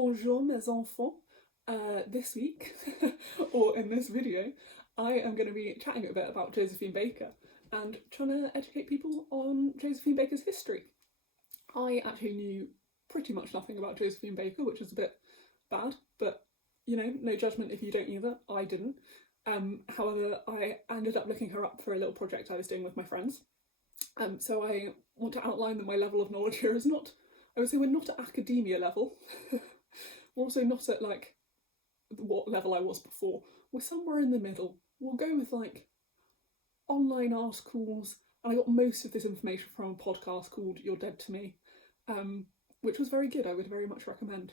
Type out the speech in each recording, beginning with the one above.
Bonjour mes enfants. This week, or in this video, I am going to be chatting a bit about Josephine Baker and trying to educate people on Josephine Baker's history. I actually knew pretty much nothing about Josephine Baker, which is a bit bad, but you know, no judgment if you don't either. I didn't. However, I ended up looking her up for a little project I was doing with my friends. So I want to outline that my level of knowledge here is not, I would say we're not at academia level. We're also not at like what level I was before. We're somewhere in the middle. We'll go with like online articles, and I got most of this information from a podcast called You're Dead to Me, which was very good. I would very much recommend.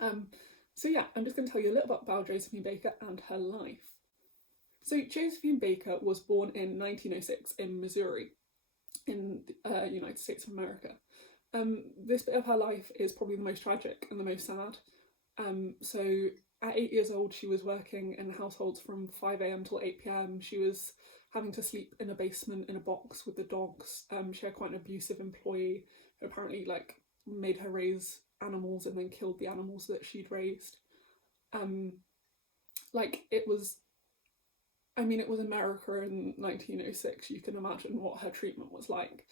So yeah, I'm just going to tell you a little bit about Josephine Baker and her life. So Josephine Baker was born in 1906 in Missouri, in the United States of America. This bit of her life is probably the most tragic and the most sad. So at 8 years old, she was working in households from 5 a.m. till 8 p.m. She was having to sleep in a basement in a box with the dogs. She had quite an abusive employee who apparently like made her raise animals and then killed the animals that she'd raised. It was America in 1906. You can imagine what her treatment was like.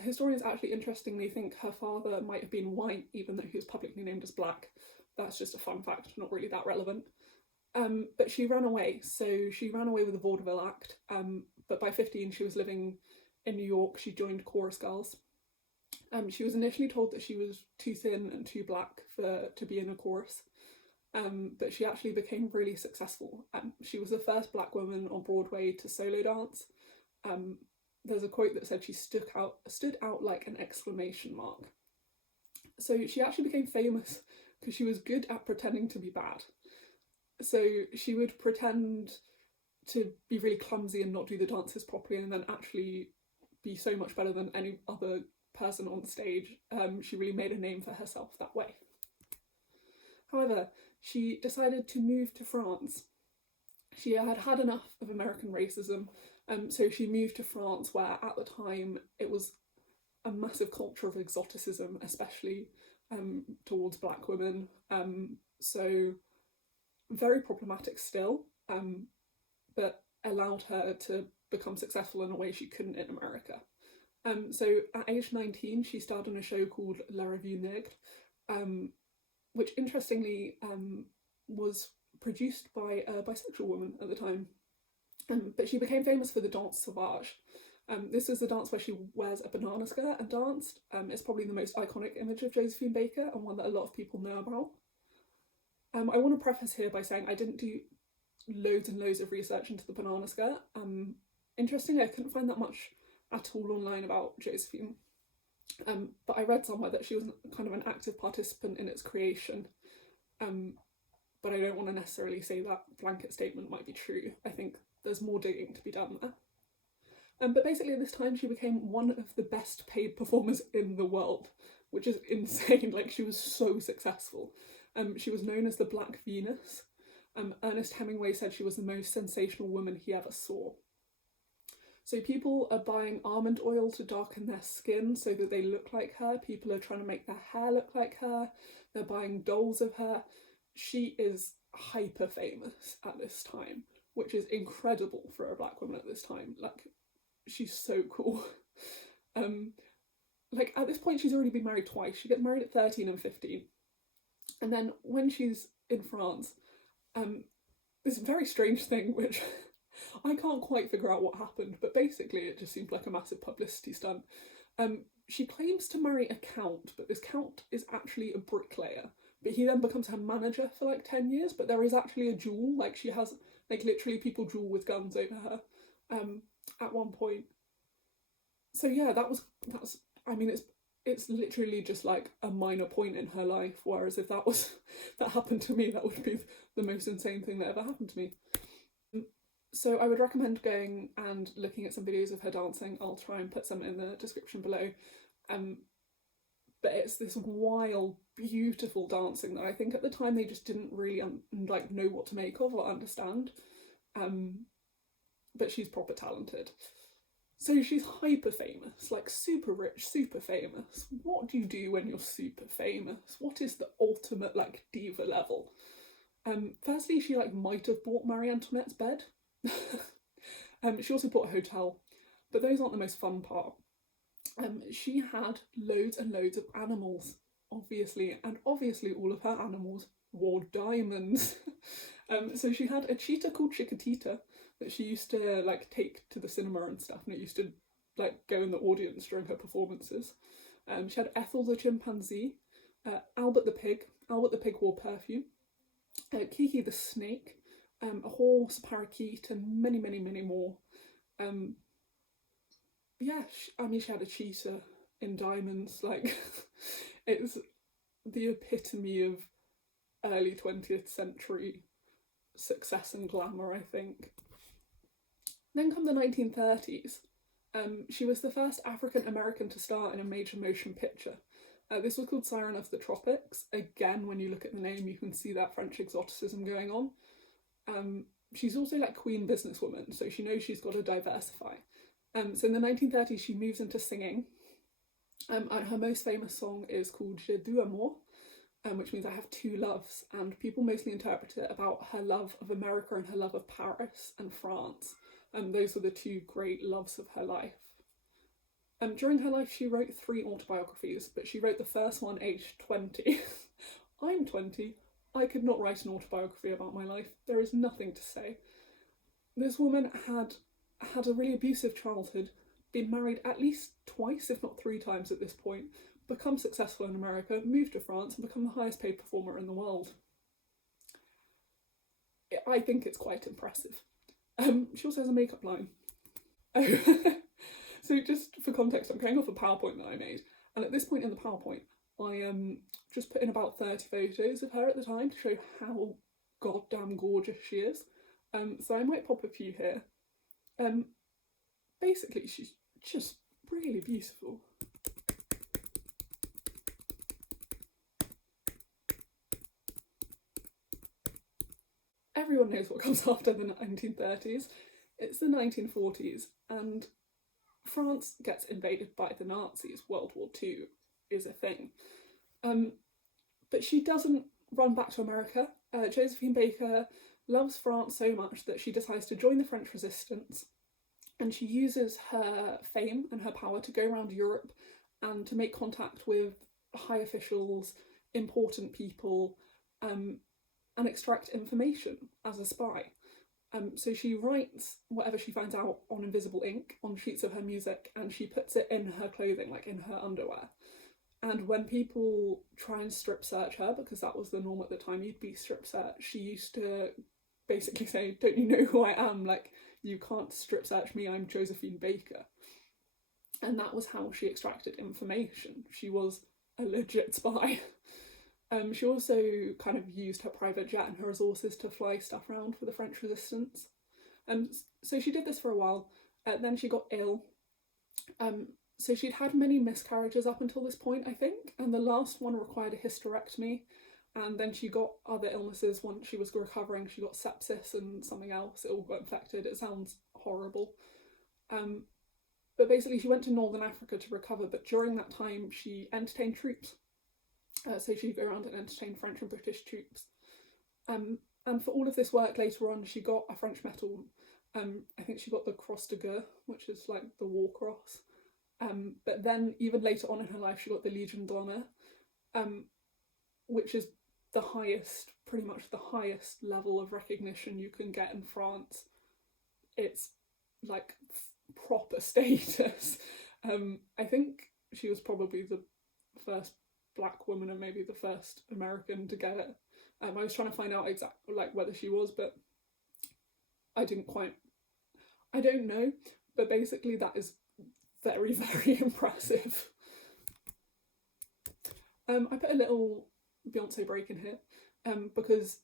Historians actually interestingly think her father might have been white, even though he was publicly named as black. That's just a fun fact, not really that relevant. But she ran away. So she ran away with the Vaudeville Act. But by 15, she was living in New York. She joined chorus girls. She was initially told that she was too thin and too black to be in a chorus. But she actually became really successful. She was the first black woman on Broadway to solo dance. There's a quote that said she stood out like an exclamation mark. So she actually became famous because she was good at pretending to be bad. So she would pretend to be really clumsy and not do the dances properly, and then actually be so much better than any other person on stage. She really made a name for herself that way. However, she decided to move to France. She had had enough of American racism, so she moved to France, where at the time it was a massive culture of exoticism, especially towards black women. So very problematic still, but allowed her to become successful in a way she couldn't in America. So at age 19, she starred on a show called La Revue Negre, which interestingly was produced by a bisexual woman at the time. But she became famous for the Danse Sauvage. This is the dance where she wears a banana skirt and danced. It's probably the most iconic image of Josephine Baker and one that a lot of people know about. I want to preface here by saying I didn't do loads and loads of research into the banana skirt. Interestingly, I couldn't find that much at all online about Josephine. But I read somewhere that she was kind of an active participant in its creation. But I don't want to necessarily say that blanket statement might be true. I think there's more digging to be done there. But basically at this time she became one of the best paid performers in the world, which is insane. Like, she was so successful. She was known as the Black Venus. Ernest Hemingway said she was the most sensational woman he ever saw. So people are buying almond oil to darken their skin so that they look like her. People are trying to make their hair look like her. They're buying dolls of her. She is hyper famous at this time, which is incredible for a black woman at this time. Like, she's so cool. At this point she's already been married twice. She gets married at 13 and 15. And then when she's in France, this very strange thing which I can't quite figure out what happened, but basically it just seemed like a massive publicity stunt. She claims to marry a count, but this count is actually a bricklayer. But he then becomes her manager for like 10 years, but there is actually a duel. Like, she has, like, literally people duel with guns over her at one point. So yeah, that's it's literally just like a minor point in her life, whereas if that happened to me, that would be the most insane thing that ever happened to me. So I would recommend going and looking at some videos of her dancing. I'll try and put some in the description below. But it's this wild, beautiful dancing that I think at the time they just didn't really know what to make of or understand. But she's proper talented. So she's hyper famous, like super rich, super famous. What do you do when you're super famous? What is the ultimate like diva level? Firstly, she like might have bought Marie Antoinette's bed. She also bought a hotel, but those aren't the most fun part. She had loads and loads of animals, obviously, and obviously all of her animals wore diamonds. So she had a cheetah called Chiquitita that she used to like take to the cinema and stuff, and it used to like go in the audience during her performances. She had Ethel the chimpanzee, Albert the pig. Albert the pig wore perfume. Kiki the snake, a horse, a parakeet, and many, many, many more. Yeah, she had a cheetah in diamonds. Like, it's the epitome of early 20th century success and glamour, I think. Then come the 1930s. She was the first African American to star in a major motion picture. This was called Siren of the Tropics. Again, when you look at the name, you can see that French exoticism going on. She's also like queen businesswoman, so she knows she's got to diversify. So in the 1930s, she moves into singing. And her most famous song is called J'ai deux amours, which means I have two loves. And people mostly interpret it about her love of America and her love of Paris and France. Those were the two great loves of her life. During her life, she wrote 3 autobiographies, but she wrote the first one aged 20. I'm 20. I could not write an autobiography about my life. There is nothing to say. This woman had a really abusive childhood, been married at least twice, if not 3 times at this point, become successful in America, moved to France, and become the highest paid performer in the world. I think it's quite impressive. She also has a makeup line. So just for context, I'm going off a PowerPoint that I made, and at this point in the PowerPoint, I just put in about 30 photos of her at the time to show how goddamn gorgeous she is. So I might pop a few here. Basically, she's just really beautiful. Everyone knows what comes after the 1930s. It's the 1940s, and France gets invaded by the Nazis. World War II is a thing. But she doesn't run back to America. Josephine Baker loves France so much that she decides to join the French resistance, and she uses her fame and her power to go around Europe and to make contact with high officials, important people, and extract information as a spy. So she writes whatever she finds out on invisible ink on sheets of her music, and she puts it in her clothing, like in her underwear. And when people try and strip search her, because that was the norm at the time, you'd be strip searched, she used to basically say, "Don't you know who I am? Like, you can't strip search me, I'm Josephine Baker." And that was how she extracted information. She was a legit spy. She also kind of used her private jet and her resources to fly stuff around for the French resistance. So she did this for a while. Then she got ill. So she'd had many miscarriages up until this point, I think, and the last one required a hysterectomy. And then she got other illnesses once she was recovering. She got sepsis and something else. It all got infected. It sounds horrible. But basically, she went to Northern Africa to recover. But during that time, she entertained troops. So she'd go around and entertain French and British troops. And for all of this work later on, she got a French medal. I think she got the Cross de Guerre, which is like the War Cross. But then even later on in her life, she got the Légion d'honneur, which is the highest, pretty much the highest level of recognition you can get in France. It's like proper status. I think she was probably the first Black woman and maybe the first American to get it. I was trying to find out exactly like whether she was, but I don't know. But basically, that is very, very impressive. I put a little Beyonce break in here because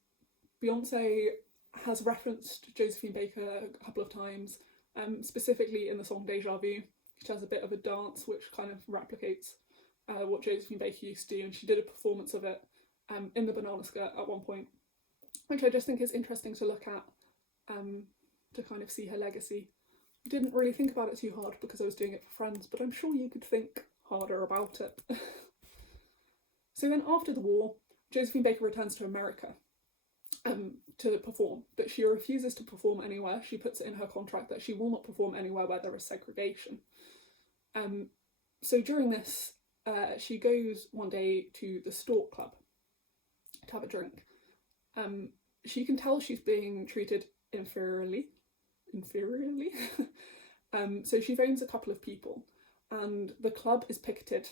Beyonce has referenced Josephine Baker a couple of times, specifically in the song Deja Vu. She has a bit of a dance which kind of replicates what Josephine Baker used to do, and she did a performance of it in the banana skirt at one point, which I just think is interesting to look at, to kind of see her legacy. didn't really think about it too hard because I was doing it for friends, but I'm sure you could think harder about it. So then after the war, Josephine Baker returns to America to perform, but she refuses to perform anywhere. She puts it in her contract that she will not perform anywhere where there is segregation. So during this, she goes one day to the Stork Club to have a drink. She can tell she's being treated inferiorly. So she phones a couple of people, and the club is picketed.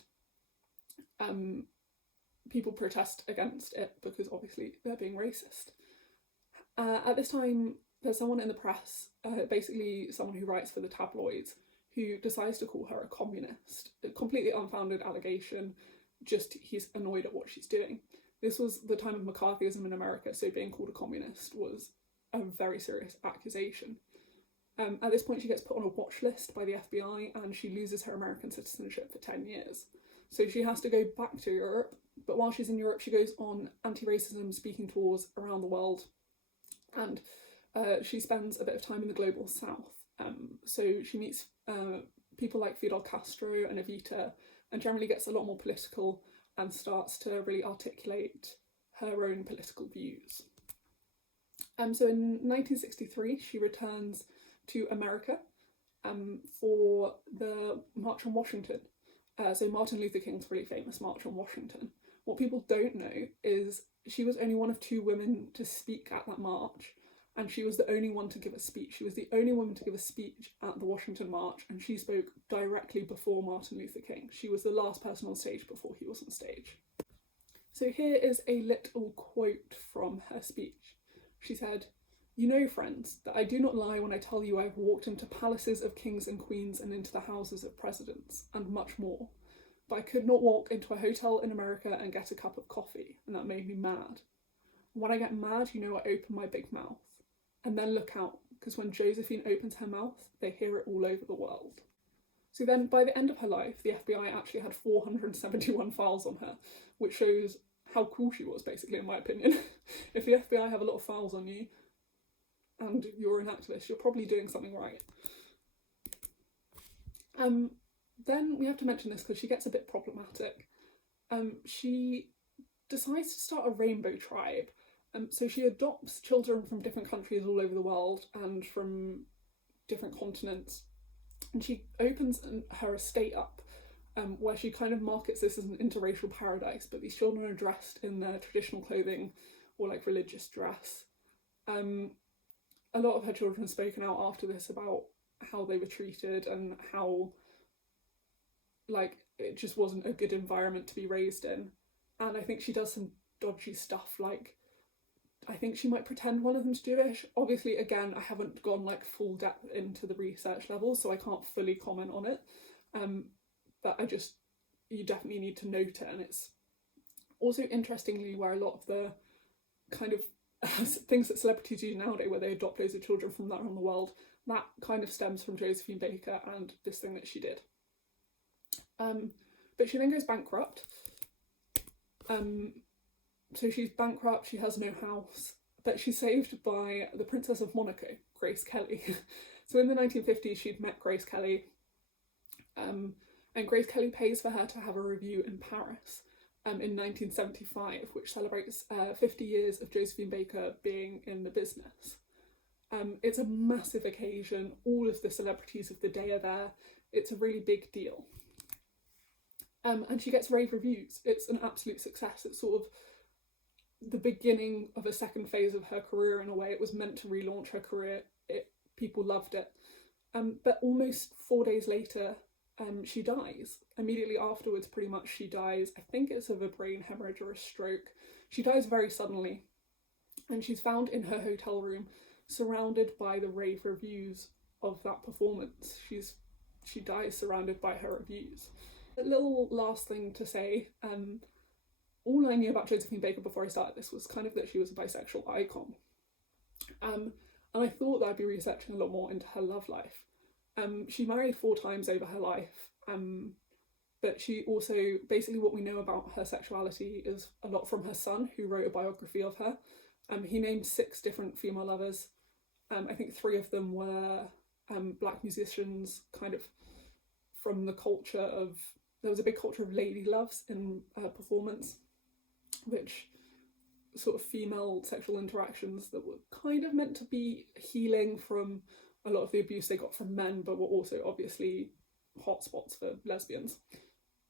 People protest against it because obviously they're being racist. At this time, there's someone in the press, basically someone who writes for the tabloids, who decides to call her a communist. A completely unfounded allegation, just he's annoyed at what she's doing. This was the time of McCarthyism in America, so being called a communist was a very serious accusation. At this point, she gets put on a watch list by the FBI and she loses her American citizenship for 10 years. So she has to go back to Europe, but while she's in Europe, she goes on anti-racism speaking tours around the world, and she spends a bit of time in the global south. So she meets people like Fidel Castro and Evita, and generally gets a lot more political and starts to really articulate her own political views. So in 1963, she returns to America for the March on Washington. So Martin Luther King's really famous March on Washington. What people don't know is she was only one of 2 women to speak at that march, and she was the only one to give a speech. She was the only woman to give a speech at the Washington March, and she spoke directly before Martin Luther King. She was the last person on stage before he was on stage. So here is a little quote from her speech. She said, "You know, friends, that I do not lie when I tell you I have walked into palaces of kings and queens and into the houses of presidents, and much more. But I could not walk into a hotel in America and get a cup of coffee, and that made me mad. When I get mad, you know, I open my big mouth. And then look out, because when Josephine opens her mouth, they hear it all over the world." So then, by the end of her life, the FBI actually had 471 files on her, which shows how cool she was, basically, in my opinion. If the FBI have a lot of files on you, and you're an activist, you're probably doing something right. Then we have to mention this because she gets a bit problematic. She decides to start a rainbow tribe. So she adopts children from different countries all over the world and from different continents. And she opens her estate up, where she kind of markets this as an interracial paradise, but these children are dressed in their traditional clothing or like religious dress. A lot of her children have spoken out after this about how they were treated and how, like, it just wasn't a good environment to be raised in. And I think she does some dodgy stuff, like, I think she might pretend one of them's Jewish. Obviously, again, I haven't gone like full depth into the research level, so I can't fully comment on it. But you definitely need to note it. And it's also interestingly where a lot of the kind of things that celebrities do nowadays, where they adopt loads of children from around the world, that kind of stems from Josephine Baker and this thing that she did. But she then goes bankrupt. So she's bankrupt, she has no house, but she's saved by the Princess of Monaco, Grace Kelly. So in the 1950s, she'd met Grace Kelly, and Grace Kelly pays for her to have a review in Paris in 1975, which celebrates 50 years of Josephine Baker being in the business. It's a massive occasion, all of the celebrities of the day are there, it's a really big deal. And she gets rave reviews. It's an absolute success. It's sort of the beginning of a second phase of her career in a way. It was meant to relaunch her career. People loved it. But almost 4 days later, she dies. Immediately afterwards, pretty much, she dies. I think it's of a brain hemorrhage or a stroke. She dies very suddenly. And she's found in her hotel room, surrounded by the rave reviews of that performance. She dies surrounded by her reviews. A little last thing to say, all I knew about Josephine Baker before I started this was kind of that she was a bisexual icon. And I thought that I'd be researching a lot more into her love life. She married 4 times over her life, but she also, basically what we know about her sexuality is a lot from her son, who wrote a biography of her. He named 6 different female lovers. I think 3 of them were black musicians kind of from the culture of, there was a big culture of lady loves in performance, which sort of female sexual interactions that were kind of meant to be healing from a lot of the abuse they got from men, but were also obviously hotspots for lesbians.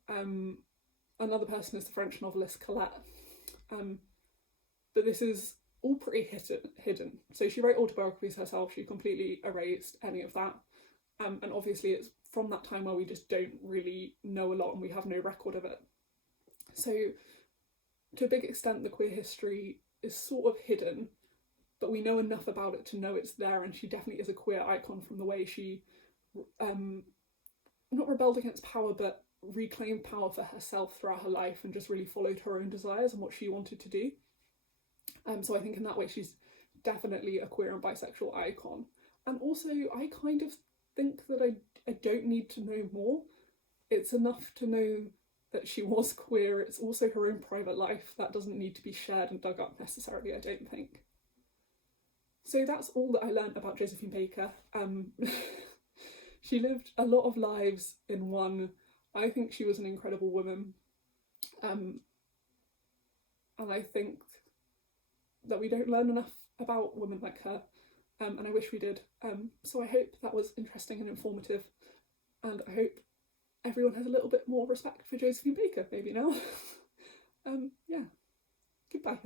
Another person is the French novelist Colette. But this is all pretty hidden. So she wrote autobiographies herself, she completely erased any of that. And obviously it's from that time where we just don't really know a lot and we have no record of it. So to a big extent the queer history is sort of hidden, but we know enough about it to know it's there, and she definitely is a queer icon from the way she not rebelled against power but reclaimed power for herself throughout her life and just really followed her own desires and what she wanted to do. So I think in that way she's definitely a queer and bisexual icon. And also I kind of think that I don't need to know more. It's enough to know that she was queer. It's also her own private life that doesn't need to be shared and dug up necessarily, I don't think. So that's all that I learned about Josephine Baker. She lived a lot of lives in one. I think she was an incredible woman. And I think that we don't learn enough about women like her, and I wish we did. So I hope that was interesting and informative, and I hope everyone has a little bit more respect for Josephine Baker maybe now. Yeah, goodbye.